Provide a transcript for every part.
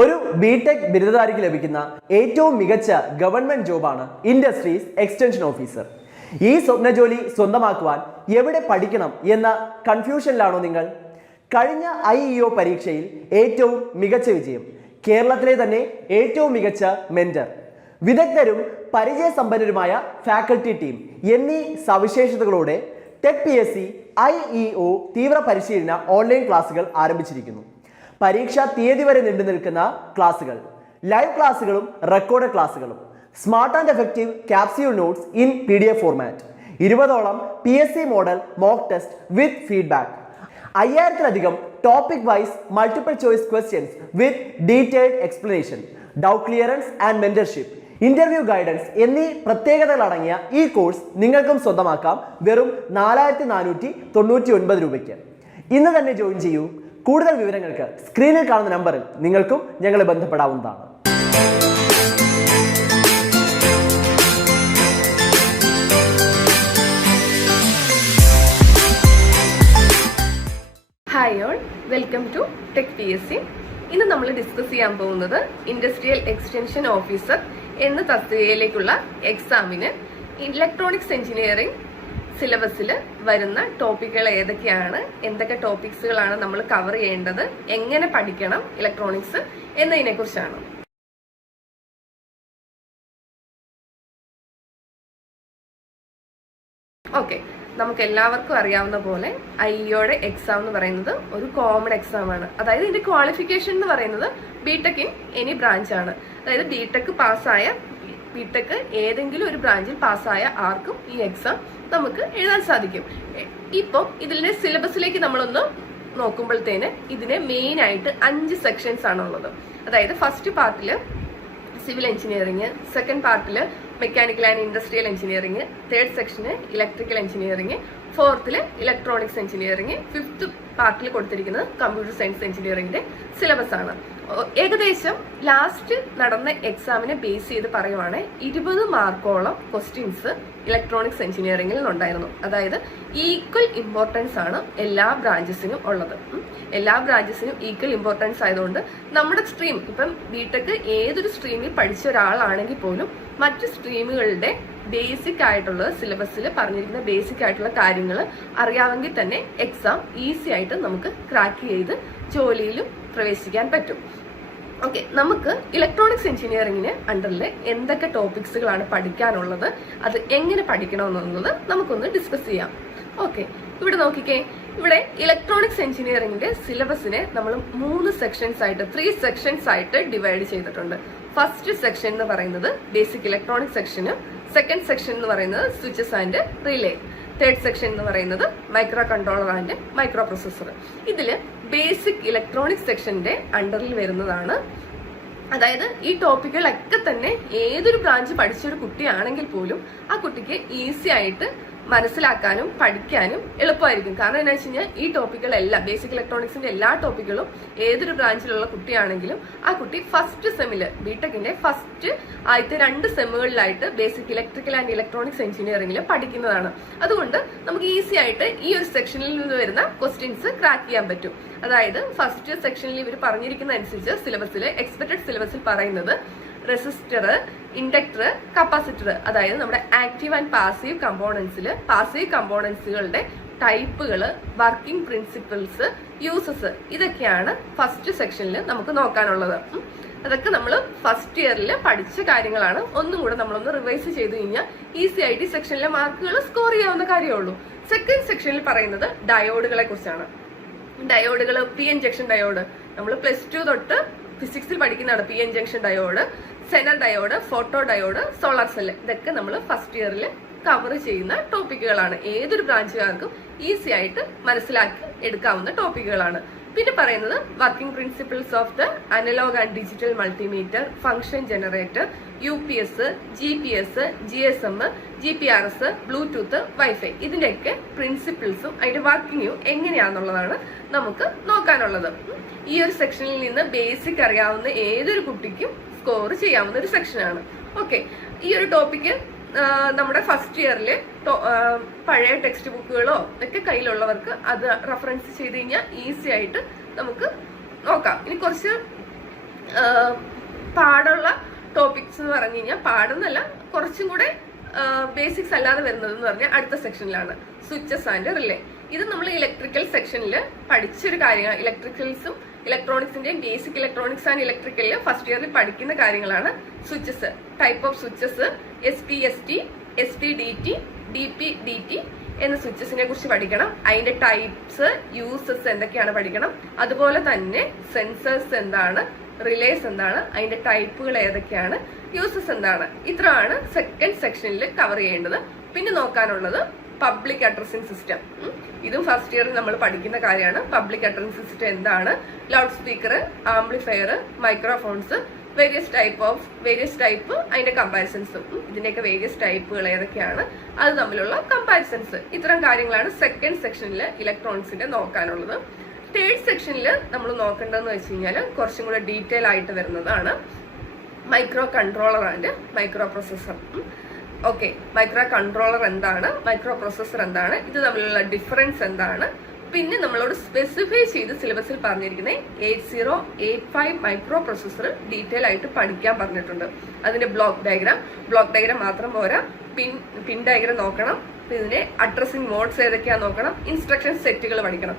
ഒരു ബിടെക് ബിരുദധാരിക്ക് ലഭിക്കുന്ന ഏറ്റവും മികച്ച ഗവൺമെന്റ് ജോബാണ് ഇൻഡസ്ട്രീസ് എക്സ്റ്റൻഷൻ ഓഫീസർ. ഈ സ്വപ്ന ജോലി സ്വന്തമാക്കുവാൻ എവിടെ പഠിക്കണം എന്ന കൺഫ്യൂഷനിലാണോ നിങ്ങൾ? കഴിഞ്ഞ IEO പരീക്ഷയിൽ ഏറ്റവും മികച്ച വിജയം, കേരളത്തിലെ തന്നെ ഏറ്റവും മികച്ച മെന്റർ, വിദഗ്ധരും പരിചയസമ്പന്നരുമായ ഫാക്കൽറ്റി ടീം എന്നീ സവിശേഷതകളോടെ ടെക് PSC IEO തീവ്ര പരിശീലന ഓൺലൈൻ ക്ലാസുകൾ ആരംഭിച്ചിരിക്കുന്നു. പരീക്ഷാ തീയതി വരെ നീണ്ടു നിൽക്കുന്ന ക്ലാസുകൾ, ലൈവ് ക്ലാസുകളും റെക്കോർഡ് ക്ലാസുകളും, smart and effective capsule notes in PDF format, 20ഓളം PSC model mock test with feedback, 5000-ലധികം topic wise multiple choice questions with detailed explanation, doubt clearance and mentorship, interview guidance എന്നീ പ്രത്യേകതകൾ അടങ്ങിയ ഈ കോഴ്സ് നിങ്ങൾക്കും സ്വന്തമാക്കാം വെറും 4499 രൂപയ്ക്ക്. ഇന്ന് തന്നെ ജോയിൻ ചെയ്യൂ. കൂടുതൽ വിവരങ്ങൾക്ക് സ്ക്രീനിൽ കാണുന്ന നമ്പറിൽ നിങ്ങൾക്കും ഞങ്ങളെ ബന്ധപ്പെടാവുന്നതാണ്. Hi all, welcome to tech PSC. ഇന്ന് നമ്മൾ ഡിസ്കസ് ചെയ്യാൻ പോകുന്നത് ഇൻഡസ്ട്രിയൽ എക്സ്റ്റൻഷൻ ഓഫീസർ എന്ന തസ്തികയിലേക്കുള്ള എക്സാമിന് ഇലക്ട്രോണിക്സ് എഞ്ചിനീയറിംഗ് സിലബസിൽ വരുന്ന ടോപ്പിക്കുകൾ ഏതൊക്കെയാണ്, എന്തൊക്കെ ടോപ്പിക്സുകളാണ് നമ്മൾ കവർ ചെയ്യേണ്ടത്, എങ്ങനെ പഠിക്കണം ഇലക്ട്രോണിക്സ് എന്നതിനെ കുറിച്ചാണ്. ഓക്കെ, നമുക്ക് എല്ലാവർക്കും അറിയാവുന്ന പോലെ IEOയുടെ എക്സാം എന്ന് പറയുന്നത് ഒരു കോമൺ എക്സാം ആണ്. അതായത് ഇതിന്റെ ക്വാളിഫിക്കേഷൻ എന്ന് പറയുന്നത് ബിടെക് ഇൻ എനി ബ്രാഞ്ച് ആണ്. അതായത് ബിടെക് ഏതെങ്കിലും ഒരു ബ്രാഞ്ചിൽ പാസ്സായ ആർക്കും ഈ എക്സാം നമുക്ക് എഴുതാൻ സാധിക്കും. ഇപ്പം ഇതിന്റെ സിലബസിലേക്ക് നമ്മളൊന്ന് നോക്കുമ്പോഴത്തേന് ഇതിന് മെയിൻ ആയിട്ട് 5 സെക്ഷൻസ് ആണുള്ളത്. അതായത് ഫസ്റ്റ് പാർട്ടില് സിവിൽ എഞ്ചിനീയറിംഗ്, സെക്കൻഡ് പാർട്ടില് mechanical and industrial engineering, third സെക്ഷന് ഇലക്ട്രിക്കൽ എഞ്ചിനീയറിംഗ്, ഫോർത്തില് ഇലക്ട്രോണിക്സ് എഞ്ചിനീയറിംഗ്, ഫിഫ്ത്ത് പാർട്ടിൽ കൊടുത്തിരിക്കുന്നത് കമ്പ്യൂട്ടർ സയൻസ് എഞ്ചിനീയറിംഗിന്റെ സിലബസ് ആണ്. ഏകദേശം ലാസ്റ്റ് നടന്ന എക്സാമിനെ ബേസ് ചെയ്ത് പറയുവാണെങ്കിൽ 20 മാർക്കോളം ക്വസ്റ്റ്യൻസ് ഇലക്ട്രോണിക്സ് എഞ്ചിനീയറിംഗിൽ നിന്നുണ്ടായിരുന്നു. അതായത് ഈക്വൽ ഇമ്പോർട്ടൻസ് ആണ് എല്ലാ ബ്രാഞ്ചസിനും ഉള്ളത്. എല്ലാ ബ്രാഞ്ചസിനും ഈക്വൽ ഇമ്പോർട്ടൻസ് ആയതുകൊണ്ട് നമ്മുടെ സ്ട്രീം, ഇപ്പം ബിടെക് ഏതൊരു സ്ട്രീമിൽ പഠിച്ച ഒരാളാണെങ്കിൽ പോലും മറ്റ് സ്ട്രീമുകളുടെ ബേസിക് ആയിട്ടുള്ള സിലബസിൽ പറഞ്ഞിരിക്കുന്ന ബേസിക് ആയിട്ടുള്ള കാര്യങ്ങൾ അറിയാമെങ്കിൽ തന്നെ എക്സാം ഈസി ആയിട്ട് നമുക്ക് ക്രാക്ക് ചെയ്ത് ജോലിയിലും പ്രവേശിക്കാൻ പറ്റും. ഓക്കെ, നമുക്ക് ഇലക്ട്രോണിക്സ് എഞ്ചിനീയറിംഗിന് അണ്ടറിൽ എന്തൊക്കെ ടോപ്പിക്സുകളാണ് പഠിക്കാനുള്ളത്, അത് എങ്ങനെ പഠിക്കണമെന്നുള്ളത് നമുക്കൊന്ന് ഡിസ്കസ് ചെയ്യാം. ഓക്കെ, ഇവിടെ നോക്കിക്കേ, ഇവിടെ ഇലക്ട്രോണിക്സ് എഞ്ചിനീയറിംഗിന്റെ സിലബസിനെ നമ്മൾ 3 സെക്ഷൻസ് ആയിട്ട് 3 സെക്ഷൻസ് ആയിട്ട് ഡിവൈഡ് ചെയ്തിട്ടുണ്ട്. ഫസ്റ്റ് സെക്ഷൻ എന്ന് പറയുന്നത് ബേസിക് ഇലക്ട്രോണിക് സെക്ഷന്, സെക്കൻഡ് സെക്ഷൻ എന്ന് പറയുന്നത് switches and relay, third section എന്ന് പറയുന്നത് micro controller and micro processor. ഇതില് ബേസിക് ഇലക്ട്രോണിക് സെക്ഷന്റെ അണ്ടറിൽ വരുന്നതാണ്. അതായത് ഈ ടോപ്പിക്കുകളൊക്കെ തന്നെ ഏതൊരു ബ്രാഞ്ച് പഠിച്ചൊരു കുട്ടിയാണെങ്കിൽ പോലും ആ കുട്ടിക്ക് ഈസി ആയിട്ട് മനസ്സിലാക്കാനും പഠിക്കാനും എളുപ്പമായിരിക്കും. കാരണം എന്താ വെച്ച് കഴിഞ്ഞാൽ ഈ ടോപ്പിക്കുകളെല്ലാം, ബേസിക് ഇലക്ട്രോണിക്സിന്റെ എല്ലാ ടോപ്പിക്കുകളും ഏതൊരു ബ്രാഞ്ചിലുള്ള കുട്ടിയാണെങ്കിലും ആ കുട്ടി ഫസ്റ്റ് സെമ്മില്, ബിടെക്കിന്റെ ഫസ്റ്റ് ആദ്യത്തെ 2 സെമ്മുകളിലായിട്ട് ബേസിക് ഇലക്ട്രിക്കൽ ആൻഡ് ഇലക്ട്രോണിക്സ് എഞ്ചിനീയറിംഗിൽ പഠിക്കുന്നതാണ്. അതുകൊണ്ട് നമുക്ക് ഈസി ആയിട്ട് ഈ ഒരു സെക്ഷനിൽ നിന്ന് വരുന്ന ക്വസ്റ്റ്യൻസ് ക്രാക്ക് ചെയ്യാൻ പറ്റും. അതായത് ഫസ്റ്റ് സെക്ഷനിൽ ഇവർ പറഞ്ഞിരിക്കുന്ന അനുസരിച്ച് സിലബസിൽ, എക്സ്പെക്ടഡ് സിലബസിൽ പറയുന്നത് റെസിസ്റ്റർ, ഇൻഡക്ടർ, കപ്പാസിറ്റർ, അതായത് നമ്മുടെ ആക്റ്റീവ് ആൻഡ് പാസീവ് കമ്പോണൻസുകളുടെ ടൈപ്പുകൾ, വർക്കിംഗ് പ്രിൻസിപ്പിൾസ്, യൂസസ്, ഇതൊക്കെയാണ് ഫസ്റ്റ് സെക്ഷനിൽ നമുക്ക് നോക്കാനുള്ളത്. അതൊക്കെ നമ്മൾ ഫസ്റ്റ് ഇയറിൽ പഠിച്ച കാര്യങ്ങളാണ്. ഒന്നും കൂടെ നമ്മളൊന്ന് റിവൈസ് ചെയ്ത് കഴിഞ്ഞാൽ ഈസി ആയിട്ട് ഈ സെക്ഷനിലെ മാർക്കുകൾ സ്കോർ ചെയ്യാവുന്ന കാര്യമുള്ളൂ. സെക്കൻഡ് സെക്ഷനിൽ പറയുന്നത് ഡയോഡുകളെ കുറിച്ചാണ്. ഡയോഡുകൾ, PN ജംഗ്ഷൻ ഡയോഡ്, നമ്മൾ +2 തൊട്ട് ഫിസിക്സിൽ പഠിക്കുന്നതാണ്. PN junction diode, Zener diode, photo diode, solar cell, ഇതൊക്കെ നമ്മൾ ഫസ്റ്റ് ഇയറിൽ കവർ ചെയ്യുന്ന ടോപ്പിക്കുകളാണ്. ഏതൊരു ബ്രാഞ്ചുകാർക്കും ഈസി ആയിട്ട് മനസ്സിലാക്കി എടുക്കാവുന്ന ടോപ്പിക്കുകളാണ്. പിന്നെ പറയുന്നത് working principles of the analog and digital multimeter, function generator, UPS, GPS, GSM, GPRS, Bluetooth, wifi, ഇതിന്റെയൊക്കെ പ്രിൻസിപ്പിൾസും അതിന്റെ വർക്കിങ്ങും എങ്ങനെയാണെന്നുള്ളതാണ് നമുക്ക് നോക്കാനുള്ളത്. ഈ ഒരു സെക്ഷനിൽ നിന്ന് ബേസിക് അറിയാവുന്ന ഏതൊരു കുട്ടിക്കും സ്കോർ ചെയ്യാവുന്ന ഒരു സെക്ഷനാണ്. ഓക്കെ, ഈ ഒരു ടോപ്പിക്ക് നമ്മുടെ ഫസ്റ്റ് ഇയറിൽ പഴയ ടെക്സ്റ്റ് ബുക്കുകളോ ഒക്കെ കയ്യിലുള്ളവർക്ക് അത് റെഫറൻസ് ചെയ്ത് കഴിഞ്ഞാൽ ഈസി ആയിട്ട് നമുക്ക് നോക്കാം. ഇനി കുറച്ച് പാടുള്ള ടോപ്പിക്സ് എന്ന് പറഞ്ഞു കഴിഞ്ഞാൽ പാടുന്നല്ല, കുറച്ചും കൂടെ ബേസിക്സ് അല്ലാതെ വരുന്നത് എന്ന് പറഞ്ഞാൽ അടുത്ത സെക്ഷനിലാണ് സ്വിച്ചസ് ആൻഡ് റിലേ. ഇത് നമ്മൾ ഇലക്ട്രിക്കൽ സെക്ഷനിൽ പഠിച്ചൊരു കാര്യമാണ്. ഇലക്ട്രിക്കൽസും ഇലക്ട്രോണിക്സിന്റെയും ബേസിക് ഇലക്ട്രോണിക്സ് ആൻഡ് ഇലക്ട്രിക്കലിൽ ഫസ്റ്റ് ഇയറിൽ പഠിക്കുന്ന കാര്യങ്ങളാണ് switches, type of switches, SPST, SPDT, DPDT എന്ന സ്വിച്ചസിനെ കുറിച്ച് പഠിക്കണം. അതിന്റെ ടൈപ്സ്, യൂസസ് എന്തൊക്കെയാണ് പഠിക്കണം. അതുപോലെ തന്നെ സെൻസേഴ്സ് എന്താണ്, റിലേസ് എന്താണ്, അതിന്റെ ടൈപ്പുകൾ ഏതൊക്കെയാണ്, യൂസസ് എന്താണ്. ഇത്രയാണ് സെക്കൻഡ് സെക്ഷനിൽ കവർ ചെയ്യേണ്ടത്. പിന്നെ നോക്കാനുള്ളത് പബ്ലിക് അഡ്രസ്സിംഗ് സിസ്റ്റം. ഇതും ഫസ്റ്റ് ഇയറിൽ നമ്മൾ പഠിക്കുന്ന കാര്യമാണ്. പബ്ലിക് അഡ്രസ്സിംഗ് സിസ്റ്റം എന്താണ്, loud speaker, amplifier, microphones, various type, അതിന്റെ കമ്പാരിസൺസും, ഇതിന്റെയൊക്കെ വേരിയസ് ടൈപ്പുകൾ ഏതൊക്കെയാണ്, അത് തമ്മിലുള്ള കമ്പാരിസൺസ്, ഇത്തരം കാര്യങ്ങളാണ് സെക്കൻഡ് സെക്ഷനിൽ ഇലക്ട്രോണിക്സിന്റെ നോക്കാനുള്ളത്. തേർഡ് സെക്ഷനിൽ നമ്മൾ നോക്കേണ്ടതെന്ന് വെച്ച് കഴിഞ്ഞാൽ കുറച്ചും കൂടെ ഡീറ്റെയിൽ ആയിട്ട് വരുന്നതാണ് micro controller and micro processor. Okay, micro controller എന്താണ്, മൈക്രോ പ്രൊസസർ എന്താണ്, ഇത് തമ്മിലുള്ള ഡിഫറൻസ് എന്താണ്. പിന്നെ നമ്മളോട് സ്പെസിഫൈ ചെയ്ത് സിലബസിൽ പറഞ്ഞിരിക്കുന്നത് 8085 മൈക്രോ പ്രൊസസർ ഡീറ്റെയിൽ ആയിട്ട് പഠിക്കാൻ പറഞ്ഞിട്ടുണ്ട്. അതിന്റെ ബ്ലോക്ക് ഡയഗ്രാം മാത്രം പോരാ, പിൻ ഡയഗ്രാം നോക്കണം, ഇതിന്റെ അഡ്രസ്സിംഗ് മോഡ്സ് ഏതൊക്കെയാ നോക്കണം, ഇൻസ്ട്രക്ഷൻ സെറ്റുകൾ പഠിക്കണം.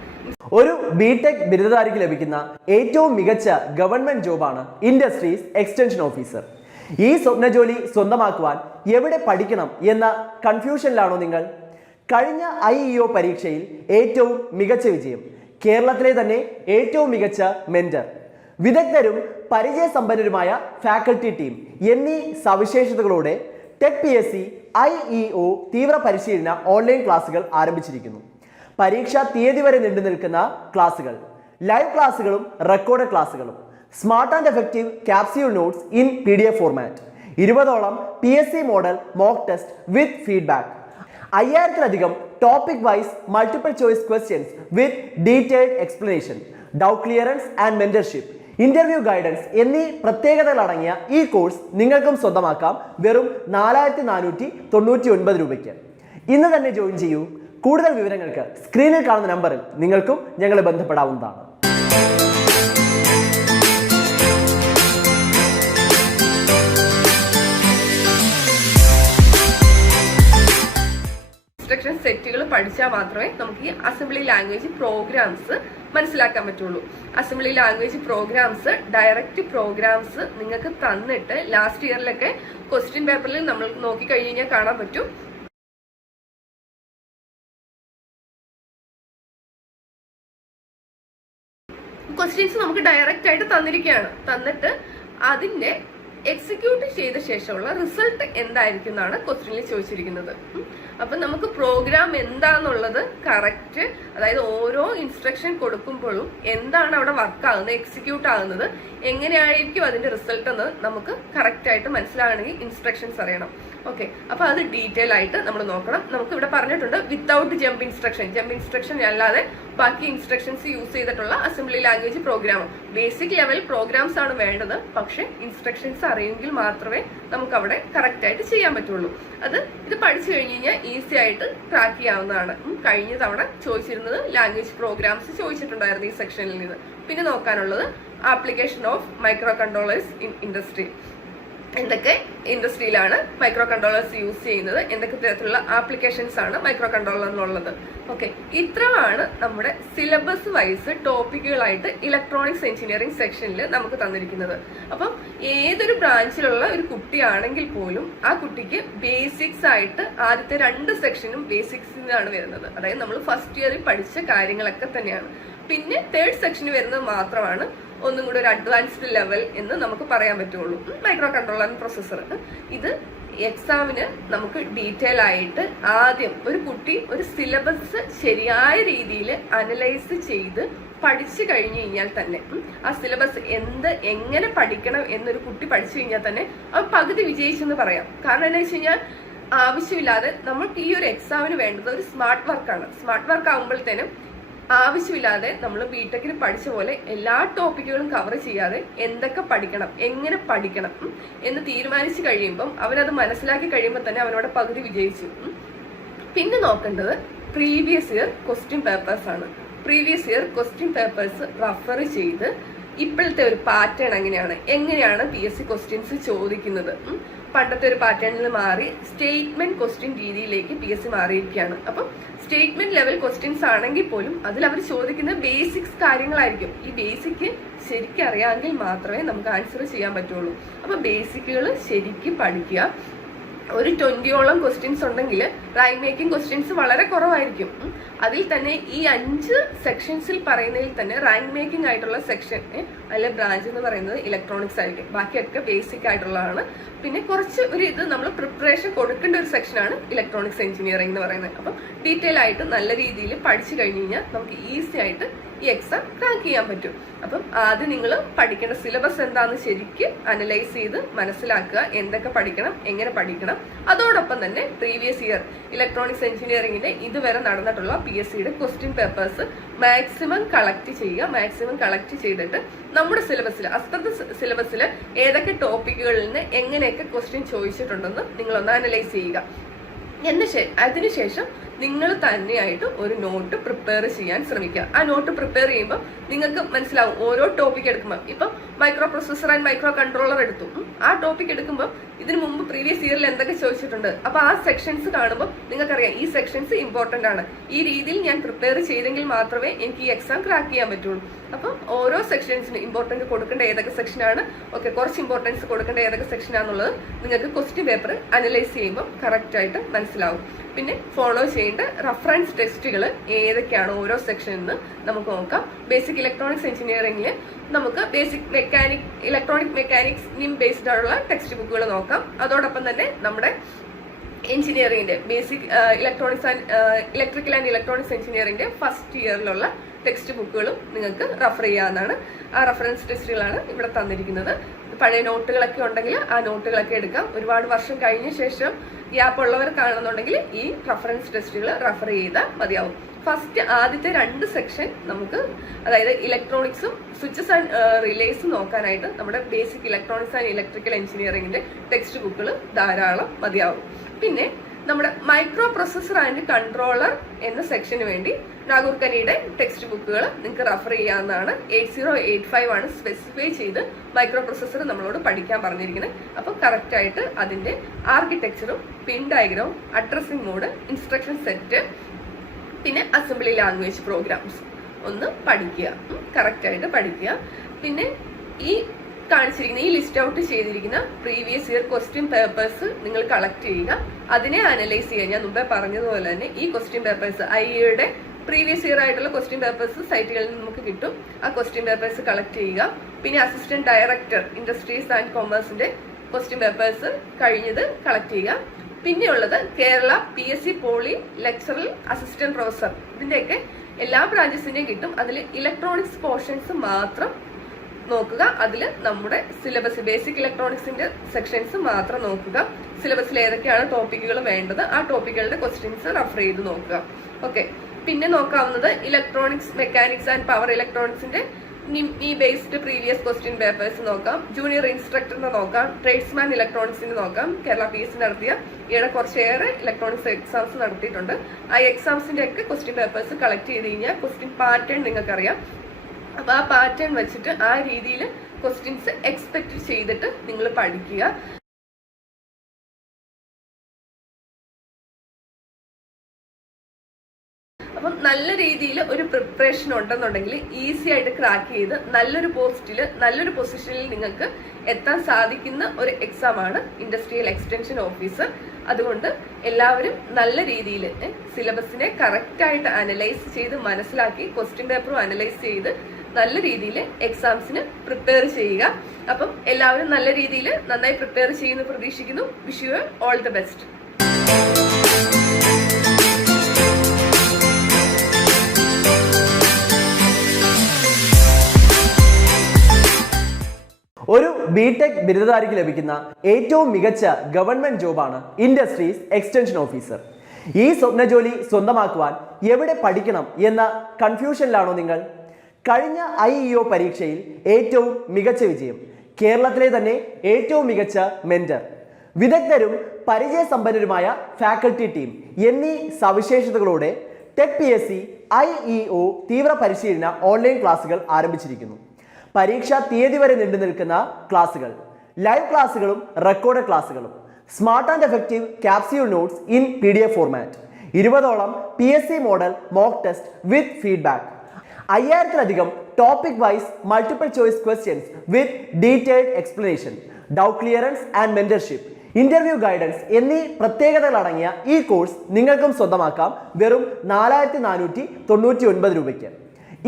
ഒരു ബിടെക് ബിരുദധാരിക്ക് ലഭിക്കുന്ന ഏറ്റവും മികച്ച ഗവൺമെന്റ് ജോബാണ് ഇൻഡസ്ട്രീസ് എക്സ്റ്റൻഷൻ ഓഫീസർ. ഈ സ്വപ്ന ജോലി സ്വന്തമാക്കുവാൻ എവിടെ പഠിക്കണം എന്ന കൺഫ്യൂഷനിലാണോ നിങ്ങൾ? കഴിഞ്ഞ IEO പരീക്ഷയിൽ ഏറ്റവും മികച്ച വിജയം, കേരളത്തിലെ തന്നെ ഏറ്റവും മികച്ച മെന്റർ, വിദഗ്ധരും പരിചയസമ്പന്നരുമായ ഫാക്കൽറ്റി ടീം എന്നീ സവിശേഷതകളോടെ ടെക് PSC IEO തീവ്ര പരിശീലന ഓൺലൈൻ ക്ലാസുകൾ ആരംഭിച്ചിരിക്കുന്നു. പരീക്ഷാ തീയതി വരെ നീണ്ടു നിൽക്കുന്ന ക്ലാസുകൾ, ലൈവ് ക്ലാസുകളും റെക്കോർഡ് ക്ലാസുകളും, smart and effective capsule notes in PDF format, 20ഓളം PSC model mock test with feedback, 5000-ലധികം topic wise multiple choice questions with detailed explanation, doubt clearance and mentorship, interview guidance എന്നീ പ്രത്യേകതകൾ അടങ്ങിയ ഈ കോഴ്സ് നിങ്ങൾക്കും സ്വന്തമാക്കാം വെറും 4499 രൂപയ്ക്ക്. ഇന്ന് തന്നെ ജോയിൻ ചെയ്യൂ. കൂടുതൽ വിവരങ്ങൾക്ക് സ്ക്രീനിൽ കാണുന്ന നമ്പറിൽ നിങ്ങൾക്കും ഞങ്ങളെ ബന്ധപ്പെടാവുന്നതാണ്. ഇൻസ്ട്രക്ഷൻ സെറ്റുകൾ പഠിച്ചാൽ മാത്രമേ നമുക്ക് ഈ അസംബ്ലി ലാംഗ്വേജ് പ്രോഗ്രാംസ് മനസ്സിലാക്കാൻ പറ്റുള്ളൂ. Assembly language programs, direct programs നിങ്ങൾക്ക് തന്നിട്ട് ലാസ്റ്റ് ഇയറിലൊക്കെ ക്വസ്റ്റ്യൻ പേപ്പറിൽ നമ്മൾ നോക്കി കഴിഞ്ഞ് കഴിഞ്ഞാൽ കാണാൻ പറ്റും. ക്വസ്റ്റ്യൻസ് നമുക്ക് ഡയറക്റ്റ് ആയിട്ട് തന്നിട്ട് അതിന്റെ എക്സിക്യൂട്ട് ചെയ്ത ശേഷമുള്ള റിസൾട്ട് എന്തായിരിക്കും എന്നാണ് ക്വസ്റ്റ്യനിൽ ചോദിച്ചിരിക്കുന്നത്. അപ്പൊ നമുക്ക് പ്രോഗ്രാം എന്താന്നുള്ളത് കറക്റ്റ്, അതായത് ഓരോ ഇൻസ്ട്രക്ഷൻ കൊടുക്കുമ്പോഴും എന്താണ് അവിടെ വർക്ക് ആകുന്നത്, എക്സിക്യൂട്ട് ആകുന്നത്, എങ്ങനെയായിരിക്കും അതിന്റെ റിസൾട്ട് എന്ന് നമുക്ക് കറക്റ്റ് ആയിട്ട് മനസ്സിലാകണമെങ്കിൽ ഇൻസ്ട്രക്ഷൻസ് അറിയണം. ഓക്കെ, അപ്പൊ അത് ഡീറ്റെയിൽ ആയിട്ട് നമ്മൾ നോക്കണം. നമുക്ക് ഇവിടെ പറഞ്ഞിട്ടുണ്ട് വിത്തൗട്ട് ജമ്പ് ഇൻസ്ട്രക്ഷൻ അല്ലാതെ ബാക്കി ഇൻസ്ട്രക്ഷൻസ് യൂസ് ചെയ്തിട്ടുള്ള assembly language program, basic level programs ആണ് വേണ്ടത്. പക്ഷെ ഇൻസ്ട്രക്ഷൻസ് അറിയെങ്കിൽ മാത്രമേ നമുക്ക് അവിടെ കറക്റ്റ് ആയിട്ട് ചെയ്യാൻ പറ്റുള്ളൂ. ഇത് പഠിച്ചു കഴിഞ്ഞ് കഴിഞ്ഞാൽ ഈസി ആയിട്ട് ട്രാക്ക് ചെയ്യാവുന്നതാണ്. കഴിഞ്ഞ തവണ ചോദിച്ചിരുന്നത് ലാംഗ്വേജ് പ്രോഗ്രാംസ് ചോദിച്ചിട്ടുണ്ടായിരുന്നു ഈ സെക്ഷനിൽ നിന്ന്. പിന്നെ നോക്കാനുള്ളത് application of micro controllers in industry. എന്തൊക്കെ ഇൻഡസ്ട്രിയിലാണ് മൈക്രോ കൺട്രോളേഴ്സ് യൂസ് ചെയ്യുന്നത്, എന്തൊക്കെ തരത്തിലുള്ള ആപ്ലിക്കേഷൻസ് ആണ് മൈക്രോ കൺട്രോളറിനുള്ളത്. ഓക്കെ, ഇത്രയാണ് നമ്മുടെ സിലബസ് വൈസ് ടോപ്പിക്കുകളായിട്ട് ഇലക്ട്രോണിക്സ് എഞ്ചിനീയറിംഗ് സെക്ഷനിൽ നമുക്ക് തന്നിരിക്കുന്നത്. അപ്പം ഏതൊരു ബ്രാഞ്ചിലുള്ള ഒരു കുട്ടിയാണെങ്കിൽ പോലും ആ കുട്ടിക്ക് ബേസിക്സ് ആയിട്ട് ആദ്യത്തെ 2 സെക്ഷനും ബേസിക്സിനാണ് വരുന്നത്. അതായത് നമ്മൾ ഫസ്റ്റ് ഇയറിൽ പഠിച്ച കാര്യങ്ങളൊക്കെ തന്നെയാണ്. പിന്നെ 3rd സെക്ഷന് വരുന്നത് മാത്രമാണ് ഒന്നും കൂടി ഒരു അഡ്വാൻസ്ഡ് ലെവൽ എന്ന് നമുക്ക് പറയാൻ പറ്റുള്ളൂ. മൈക്രോ കൺട്രോളർ ആൻഡ് പ്രൊസസർ ഇത് എക്സാമിന് നമുക്ക് ഡീറ്റെയിൽ ആയിട്ട് ആദ്യം ഒരു കുട്ടി ഒരു സിലബസ് ശരിയായ രീതിയിൽ അനലൈസ് ചെയ്ത് പഠിച്ചു കഴിഞ്ഞു കഴിഞ്ഞാൽ തന്നെ ആ സിലബസ് എങ്ങനെ പഠിക്കണം എന്നൊരു കുട്ടി പഠിച്ചു കഴിഞ്ഞാൽ തന്നെ അത് പകുതി വിജയിച്ചെന്ന് പറയാം. കാരണം എന്താ വെച്ച് കഴിഞ്ഞാൽ ആവശ്യമില്ലാതെ നമ്മൾക്ക് ഈ ഒരു എക്സാമിന് വേണ്ടത് ഒരു സ്മാർട്ട് വർക്കാണ്. സ്മാർട്ട് വർക്ക് ആകുമ്പോഴത്തേനും ആവശ്യമില്ലാതെ നമ്മൾ ബിടെക്കിന് പഠിച്ച പോലെ എല്ലാ ടോപ്പിക്കുകളും കവർ ചെയ്യാതെ എന്തൊക്കെ പഠിക്കണം, എങ്ങനെ പഠിക്കണം എന്ന് തീരുമാനിച്ചു കഴിയുമ്പം അവനത് മനസ്സിലാക്കി കഴിയുമ്പോൾ തന്നെ അവനോട് പകുതി വിജയിച്ചു. പിന്നെ നോക്കേണ്ടത് പ്രീവിയസ് ഇയർ ക്വസ്റ്റ്യൻ പേപ്പേഴ്സ് ആണ്. Previous year question papers refer ചെയ്ത് ഇപ്പോഴത്തെ ഒരു പാറ്റേൺ എങ്ങനെയാണ് PSC ക്വസ്റ്റ്യൻസ് ചോദിക്കുന്നത്. പണ്ടത്തെ ഒരു പാറ്റേണിൽ മാറി സ്റ്റേറ്റ്മെന്റ് ക്വസ്റ്റ്യൻ രീതിയിലേക്ക് PSC മാറിയിരിക്കുകയാണ്. അപ്പം സ്റ്റേറ്റ്മെന്റ് ലെവൽ ക്വസ്റ്റ്യൻസ് ആണെങ്കിൽ പോലും അതിൽ അവർ ചോദിക്കുന്ന ബേസിക്സ് കാര്യങ്ങളായിരിക്കും. ഈ ബേസിക് ശരിക്കും അറിയാമെങ്കിൽ മാത്രമേ നമുക്ക് ആൻസർ ചെയ്യാൻ പറ്റുള്ളൂ. അപ്പൊ ബേസിക്കുകൾ ശരിക്കും പഠിക്കുക. ഒരു 20ഓളം ക്വസ്റ്റ്യൻസ് ഉണ്ടെങ്കിൽ റാങ്ക് മേക്കിംഗ് ക്വസ്റ്റ്യൻസ് വളരെ കുറവായിരിക്കും. അതിൽ തന്നെ ഈ 5 സെക്ഷൻസിൽ പറയുന്നതിൽ തന്നെ റാങ്ക് മേക്കിംഗ് ആയിട്ടുള്ള സെക്ഷൻ അല്ലെ ബ്രാഞ്ച് എന്ന് പറയുന്നത് ഇലക്ട്രോണിക്സ് ആയിരിക്കും. ബാക്കിയൊക്കെ ബേസിക് ആയിട്ടുള്ളതാണ്. പിന്നെ കുറച്ച് ഇത് നമ്മൾ പ്രിപ്പറേഷൻ കൊടുക്കേണ്ട ഒരു സെക്ഷനാണ് ഇലക്ട്രോണിക്സ് എഞ്ചിനീയറിംഗ് എന്ന് പറയുന്നത്. അപ്പം ഡീറ്റെയിൽ ആയിട്ട് നല്ല രീതിയിൽ പഠിച്ചു കഴിഞ്ഞ് കഴിഞ്ഞാൽ നമുക്ക് ഈസി ആയിട്ട് ഈ എക്സാം ക്രാക്ക് ചെയ്യാൻ പറ്റും. അപ്പം ആദ്യം നിങ്ങൾ പഠിക്കേണ്ട സിലബസ് എന്താണെന്ന് ശരിക്കും അനലൈസ് ചെയ്ത് മനസ്സിലാക്കുക. എന്തൊക്കെ പഠിക്കണം, എങ്ങനെ പഠിക്കണം. അതോടൊപ്പം തന്നെ പ്രീവിയസ് ഇയർ ഇലക്ട്രോണിക്സ് എഞ്ചിനീയറിംഗിന്റെ ഇതുവരെ നടന്നിട്ടുള്ള PSCയുടെ ക്വസ്റ്റ്യൻ പേപ്പേഴ്സ് മാക്സിമം കളക്ട് ചെയ്യുക. മാക്സിമം കളക്ട് ചെയ്തിട്ട് നമ്മുടെ സിലബസിൽ അസ്തത്തെ സിലബസിൽ ഏതൊക്കെ ടോപ്പിക്കുകളിൽ നിന്ന് എങ്ങനെയൊക്കെ ക്വസ്റ്റ്യൻ ചോദിച്ചിട്ടുണ്ടെന്ന് നിങ്ങളൊന്ന് അനലൈസ് ചെയ്യുക. അതിനുശേഷം നിങ്ങൾ തന്നെയായിട്ട് ഒരു നോട്ട് പ്രിപ്പയർ ചെയ്യാൻ ശ്രമിക്കുക. ആ നോട്ട് പ്രിപ്പയർ ചെയ്യുമ്പോൾ നിങ്ങൾക്ക് മനസ്സിലാവും ഓരോ ടോപ്പിക് എടുക്കുമ്പോൾ. ഇപ്പം micro processor and micro controller എടുത്തു. ആ ടോപ്പിക് എടുക്കുമ്പോൾ ഇതിനു മുമ്പ് പ്രീവിയസ് ഇയറിൽ എന്തൊക്കെ ചോദിച്ചിട്ടുണ്ട്. അപ്പൊ ആ സെക്ഷൻസ് കാണുമ്പോൾ നിങ്ങൾക്കറിയാം ഈ സെക്ഷൻസ് ഇമ്പോർട്ടന്റ് ആണ്. ഈ രീതിയിൽ ഞാൻ പ്രിപ്പയർ ചെയ്തെങ്കിൽ മാത്രമേ എനിക്ക് ഈ എക്സാം ക്രാക്ക് ചെയ്യാൻ പറ്റുള്ളൂ. അപ്പം ഓരോ സെക്ഷൻസിന് ഇമ്പോർട്ടന്റ് കൊടുക്കേണ്ട ഏതൊക്കെ സെക്ഷനാണ്, കുറച്ച് ഇമ്പോർട്ടൻസ് കൊടുക്കേണ്ട ഏതൊക്കെ സെക്ഷനാണെന്നുള്ളത് നിങ്ങൾക്ക് ക്വസ്റ്റ്യൻ പേപ്പർ അനലൈസ് ചെയ്യുമ്പോൾ കറക്റ്റ് ആയിട്ട് മനസ്സിലാവും. പിന്നെ ഫോളോ ചെയ്യേണ്ട റഫറൻസ് ടെസ്റ്റുകൾ ഏതൊക്കെയാണ് ഓരോ സെക്ഷനിൽ നിന്ന് നമുക്ക് നോക്കാം. ബേസിക് ഇലക്ട്രോണിക്സ് എഞ്ചിനീയറിംഗിൽ നമുക്ക് ബേസിക് ഇലക്ട്രോണിക് മെക്കാനിക്സ് ബേസ്ഡ് ആയിട്ടുള്ള ടെക്സ്റ്റ് ബുക്കുകൾ നോക്കാം. അതോടൊപ്പം തന്നെ നമ്മുടെ എഞ്ചിനീയറിംഗിന്റെ ബേസിക് ഇലക്ട്രിക്കൽ ആൻഡ് ഇലക്ട്രോണിക്സ് എഞ്ചിനീയറിംഗിന്റെ ഫസ്റ്റ് ഇയറിലുള്ള ടെക്സ്റ്റ് ബുക്കുകളും നിങ്ങൾക്ക് റെഫർ ചെയ്യാവുന്നതാണ്. ആ റെഫറൻസ് ടെസ്റ്റുകളാണ് ഇവിടെ തന്നിരിക്കുന്നത്. പഴയ നോട്ടുകളൊക്കെ ഉണ്ടെങ്കിൽ ആ നോട്ടുകളൊക്കെ എടുക്കാം. ഒരുപാട് വർഷം കഴിഞ്ഞ ശേഷം ഗ്യാപ്പ് ഉള്ളവർ കാണുന്നുണ്ടെങ്കിൽ ഈ റെഫറൻസ് ടെസ്റ്റുകൾ റെഫർ ചെയ്താൽ മതിയാവും. ഫസ്റ്റ് ആദ്യത്തെ 2 സെക്ഷൻ നമുക്ക്, അതായത് ഇലക്ട്രോണിക്സും സ്വിച്ചസ് ആൻഡ് റിലേസും നോക്കാനായിട്ട് നമ്മുടെ ബേസിക് ഇലക്ട്രോണിക്സ് ആൻഡ് ഇലക്ട്രിക്കൽ എഞ്ചിനീയറിംഗിന്റെ ടെക്സ്റ്റ് ബുക്കുകൾ ധാരാളം മതിയാവും. പിന്നെ നമ്മുടെ മൈക്രോ പ്രൊസസർ ആൻഡ് കൺട്രോളർ എന്ന സെക്ഷന് വേണ്ടി നാഗൂർക്കനിയുടെ ടെക്സ്റ്റ് ബുക്കുകൾ നിങ്ങൾക്ക് റെഫർ ചെയ്യാവുന്നതാണ്. 8085 ആണ് സ്പെസിഫൈ ചെയ്ത് മൈക്രോ പ്രൊസസർ നമ്മളോട് പഠിക്കാൻ പറഞ്ഞിരിക്കുന്നത്. അപ്പോൾ കറക്റ്റ് ആയിട്ട് അതിന്റെ ആർക്കിടെക്ചറും പിൻ ഡയഗ്രാമും അഡ്രസ്സിംഗ് മോഡ് ഇൻസ്ട്രക്ഷൻ സെറ്റ് പിന്നെ അസംബ്ലി ലാംഗ്വേജ് പ്രോഗ്രാംസ് ഒന്ന് പഠിക്കുക. കറക്റ്റ് ആയിട്ട് പഠിക്കുക. പിന്നെ ഈ കാണിച്ചിരിക്കുന്ന ഈ ലിസ്റ്റ് ഔട്ട് ചെയ്തിരിക്കുന്ന പ്രീവിയസ് ഇയർ ക്വസ്റ്റ്യൻ പേപ്പേഴ്സ് നിങ്ങൾ കളക്ട് ചെയ്യുക. അതിനെ അനലൈസ് ചെയ്യുക. ഞാൻ മുമ്പേ പറഞ്ഞതുപോലെ തന്നെ ഈ ക്വസ്റ്റ്യൻ പേപ്പേഴ്സ് IAയുടെ പ്രീവിയസ് ഇയർ ആയിട്ടുള്ള ക്വസ്റ്റ്യൻ പേപ്പേഴ്സ് സൈറ്റുകളിൽ നിന്ന് നമുക്ക് കിട്ടും. ആ ക്വസ്റ്റ്യൻ പേപ്പേഴ്സ് കളക്ട് ചെയ്യുക. പിന്നെ അസിസ്റ്റന്റ് ഡയറക്ടർ ഇൻഡസ്ട്രീസ് ആൻഡ് കൊമേഴ്സിന്റെ ക്വസ്റ്റ്യൻ പേപ്പേഴ്സ് കഴിഞ്ഞത് കളക്ട് ചെയ്യുക. പിന്നെയുള്ളത് Kerala PSC poly lecturer assistant professor, ഇതിന്റെയൊക്കെ എല്ലാ ബ്രാഞ്ചസിന്റെയും കിട്ടും. അതിൽ ഇലക്ട്രോണിക്സ് പോർഷൻസ് മാത്രം നോക്കുക. അതിൽ നമ്മുടെ സിലബസ് ബേസിക് ഇലക്ട്രോണിക്സിന്റെ സെക്ഷൻസ് മാത്രം നോക്കുക. സിലബസിൽ ഏതൊക്കെയാണ് ടോപ്പിക്കുകൾ വേണ്ടത് ആ ടോപ്പിക്കുകളുടെ ക്വസ്റ്റ്യൻസ് റെഫർ ചെയ്ത് നോക്കുക. ഓക്കെ. പിന്നെ നോക്കാവുന്നത് ഇലക്ട്രോണിക്സ് മെക്കാനിക്സ് ആൻഡ് പവർ ഇലക്ട്രോണിക്സിന്റെ ഈ ബേസ്ഡ് പ്രീവിയസ് ക്വസ്റ്റ്യൻ പേപ്പേഴ്സ് നോക്കാം. ജൂനിയർ ഇൻസ്ട്രക്ടറിന്റെ നോക്കാം. ട്രേഡ്സ്മാൻ ഇലക്ട്രോണിക്സിന്റെ നോക്കാം. കേരള PSC നടത്തിയ ഈയിടെ കുറച്ചേറെ ഇലക്ട്രോണിക്സ് എക്സാംസ് നടത്തിയിട്ടുണ്ട്. ആ എക്സാംസിന്റെ ഒക്കെ ക്വസ്റ്റ്യൻ പേപ്പേഴ്സ് കളക്ട് ചെയ്ത് കഴിഞ്ഞാൽ ക്വസ്റ്റ്യൻ പാറ്റേൺ നിങ്ങൾക്കറിയാം. അപ്പൊ ആ പാറ്റേൺ വെച്ചിട്ട് ആ രീതിയിൽ ക്വസ്റ്റ്യൻസ് എക്സ്പെക്ട് ചെയ്തിട്ട് നിങ്ങൾ പഠിക്കുക. അപ്പം നല്ല രീതിയിൽ ഒരു പ്രിപ്പറേഷൻ ഉണ്ടെന്നുണ്ടെങ്കിൽ ഈസി ആയിട്ട് ക്രാക്ക് ചെയ്ത് നല്ലൊരു പോസ്റ്റിൽ നല്ലൊരു പൊസിഷനിൽ നിങ്ങൾക്ക് എത്താൻ സാധിക്കുന്ന ഒരു എക്സാം ആണ് ഇൻഡസ്ട്രിയൽ എക്സ്റ്റൻഷൻ ഓഫീസർ. അതുകൊണ്ട് എല്ലാവരും നല്ല രീതിയിൽ സിലബസിനെ കറക്റ്റ് ആയിട്ട് അനലൈസ് ചെയ്ത് മനസ്സിലാക്കി ക്വസ്റ്റ്യൻ പേപ്പറും അനലൈസ് ചെയ്ത് നല്ല രീതിയിൽ എക്സാംസിന് പ്രിപ്പയർ ചെയ്യുക. അപ്പം എല്ലാവരും നല്ല രീതിയിൽ നന്നായി പ്രിപ്പയർ ചെയ്യുന്നു പ്രതീക്ഷിക്കുന്നു. Wish you all the best. ഒരു BTech ബിരുദധാരിക്ക് ലഭിക്കുന്ന ഏറ്റവും മികച്ച ഗവൺമെന്റ് ജോബാണ് ഇൻഡസ്ട്രീസ് എക്സ്റ്റൻഷൻ ഓഫീസർ. ഈ സ്വപ്ന ജോലി സ്വന്തമാക്കുവാൻ എവിടെ പഠിക്കണം എന്ന കൺഫ്യൂഷനിലാണോ നിങ്ങൾ? കഴിഞ്ഞ IEO പരീക്ഷയിൽ ഏറ്റവും മികച്ച വിജയം, കേരളത്തിലെ തന്നെ ഏറ്റവും മികച്ച മെന്റർ, വിദഗ്ധരും പരിചയസമ്പന്നരുമായ ഫാക്കൽറ്റി ടീം എന്നീ സവിശേഷതകളോടെ ടെക് PSC IEO തീവ്ര പരിശീലന ഓൺലൈൻ ക്ലാസുകൾ ആരംഭിച്ചിരിക്കുന്നു. പരീക്ഷാ തീയതി വരെ നീണ്ടു നിൽക്കുന്ന ക്ലാസുകൾ, ലൈവ് ക്ലാസുകളും റെക്കോർഡ് ക്ലാസുകളും, smart and effective capsule notes in PDF format, 20ഓളം PSC model mock test with feedback, 5000-ലധികം topic wise multiple choice questions with detailed explanation, doubt clearance and mentorship, interview guidance എന്നീ പ്രത്യേകതകൾ അടങ്ങിയ ഈ കോഴ്സ് നിങ്ങൾക്കും സ്വന്തമാക്കാം വെറും 4499 രൂപയ്ക്ക്.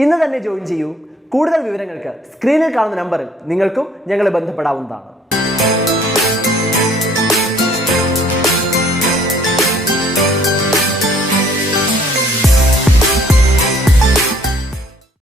ഇന്ന് തന്നെ ജോയിൻ ചെയ്യൂ. കൂടുതൽ വിവരങ്ങൾക്ക് സ്ക്രീനിൽ കാണുന്ന നമ്പറിൽ നിങ്ങൾക്കും ഞങ്ങളെ ബന്ധപ്പെടാവുന്നതാണ്.